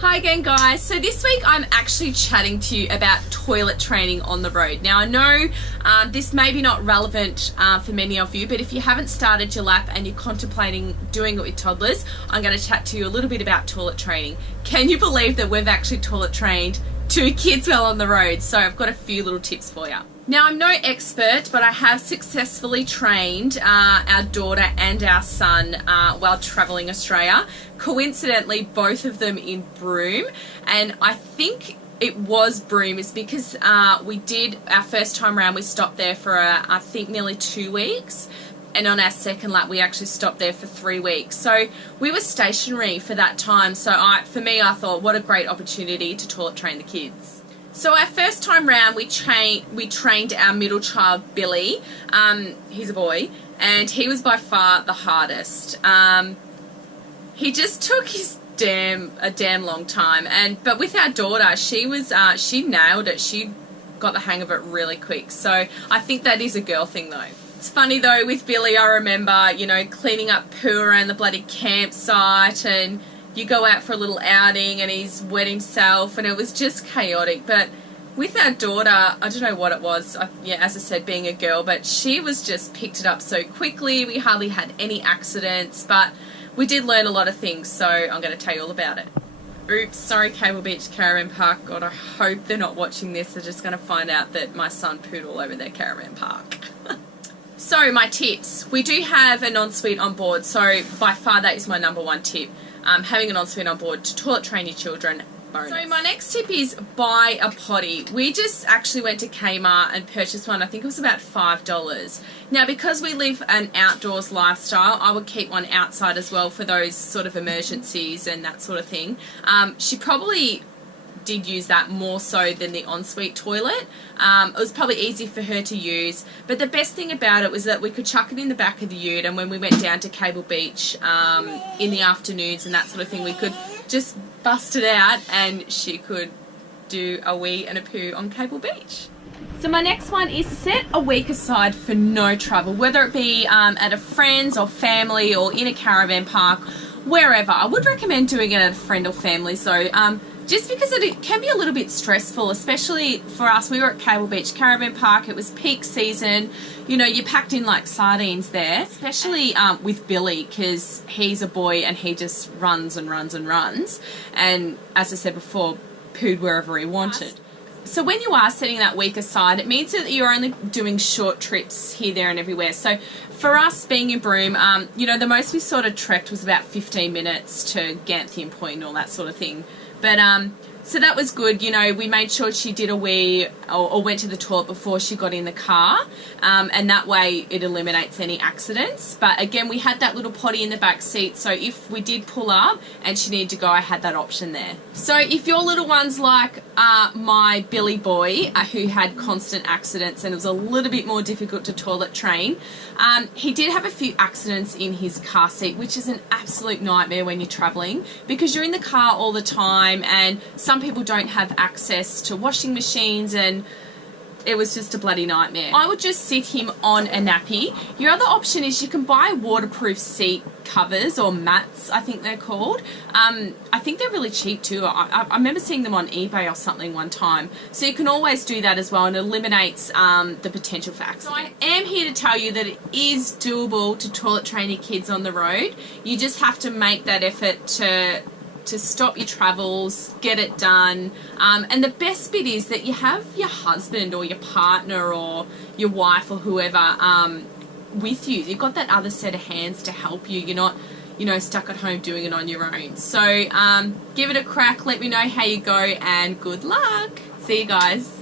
Hi again guys, so this week I'm actually chatting to you about toilet training on the road. Now I know this may be not relevant for many of you, but if you haven't started your lap and you're contemplating doing it with toddlers, I'm going to chat to you a little bit about toilet training. Can you believe that we've actually toilet trained 2 kids while on the road? So I've got a few little tips for you. Now I'm no expert, but I have successfully trained our daughter and our son while travelling Australia. Coincidentally, both of them in Broome, and I think it was Broome is because we did our first time around, we stopped there for I think nearly 2 weeks, and on our second lap we actually stopped there for 3 weeks. So we were stationary for that time, so for me I thought what a great opportunity to toilet train the kids. So our first time round we trained our middle child Billy. He's a boy and he was by far the hardest. He just took a damn long time, but with our daughter she nailed it. She got the hang of it really quick. So I think that is a girl thing though. It's funny though, with Billy I remember, you know, cleaning up poo around the bloody campsite, and you go out for a little outing and he's wet himself and it was just chaotic. But with our daughter, I don't know what it was, yeah, as I said, being a girl, but she was just picked it up so quickly. We hardly had any accidents, but we did learn a lot of things, so I'm going to tell you all about it. Oops, sorry Cable Beach Caravan Park. God, I hope they're not watching this. They're just going to find out that my son pooed all over their caravan park. So my tips. We do have an ensuite on board, so by far that is my #1 tip. Having an ensuite on board to toilet train your children. Bonus. So my next tip is buy a potty. We just actually went to Kmart and purchased one. I think it was about $5. Now because we live an outdoors lifestyle, I would keep one outside as well for those sort of emergencies and that sort of thing. She probably did use that more so than the ensuite toilet. It was probably easy for her to use, but the best thing about it was that we could chuck it in the back of the ute, and when we went down to Cable Beach in the afternoons and that sort of thing, we could just bust it out and she could do a wee and a poo on Cable Beach. So my next one is set a week aside for no travel, whether it be at a friend's or family or in a caravan park, wherever. I would recommend doing it at a friend or family, so just because it can be a little bit stressful, especially for us. We were at Cable Beach Caravan Park. It was peak season. You know, you're packed in like sardines there, especially with Billy, because he's a boy and he just runs and runs and runs. And as I said before, pooed wherever he wanted. So when you are setting that week aside, it means that you're only doing short trips here, there and everywhere. So for us being in Broome, you know, the most we sort of trekked was about 15 minutes to Ganthian Point and all that sort of thing. But so that was good. You know, we made sure she did a wee or went to the toilet before she got in the car, and that way it eliminates any accidents. But again, we had that little potty in the back seat, so if we did pull up and she needed to go, I had that option there. So if your little one's like my Billy boy, who had constant accidents and it was a little bit more difficult to toilet train, he did have a few accidents in his car seat, which is an absolute nightmare when you're traveling, because you're in the car all the time and some people don't have access to washing machines, and it was just a bloody nightmare. I would just sit him on a nappy. Your other option is you can buy waterproof seat covers or mats, I think they're called. I think they're really cheap too. I remember seeing them on eBay or something one time. So you can always do that as well, and it eliminates the potential for accidents. So I am here to tell you that it is doable to toilet train your kids on the road. You just have to make that effort to stop your travels, get it done, and the best bit is that you have your husband or your partner or your wife or whoever with you. You've got that other set of hands to help you. You're not, you know, stuck at home doing it on your own. So give it a crack, let me know how you go, and good luck. See you guys.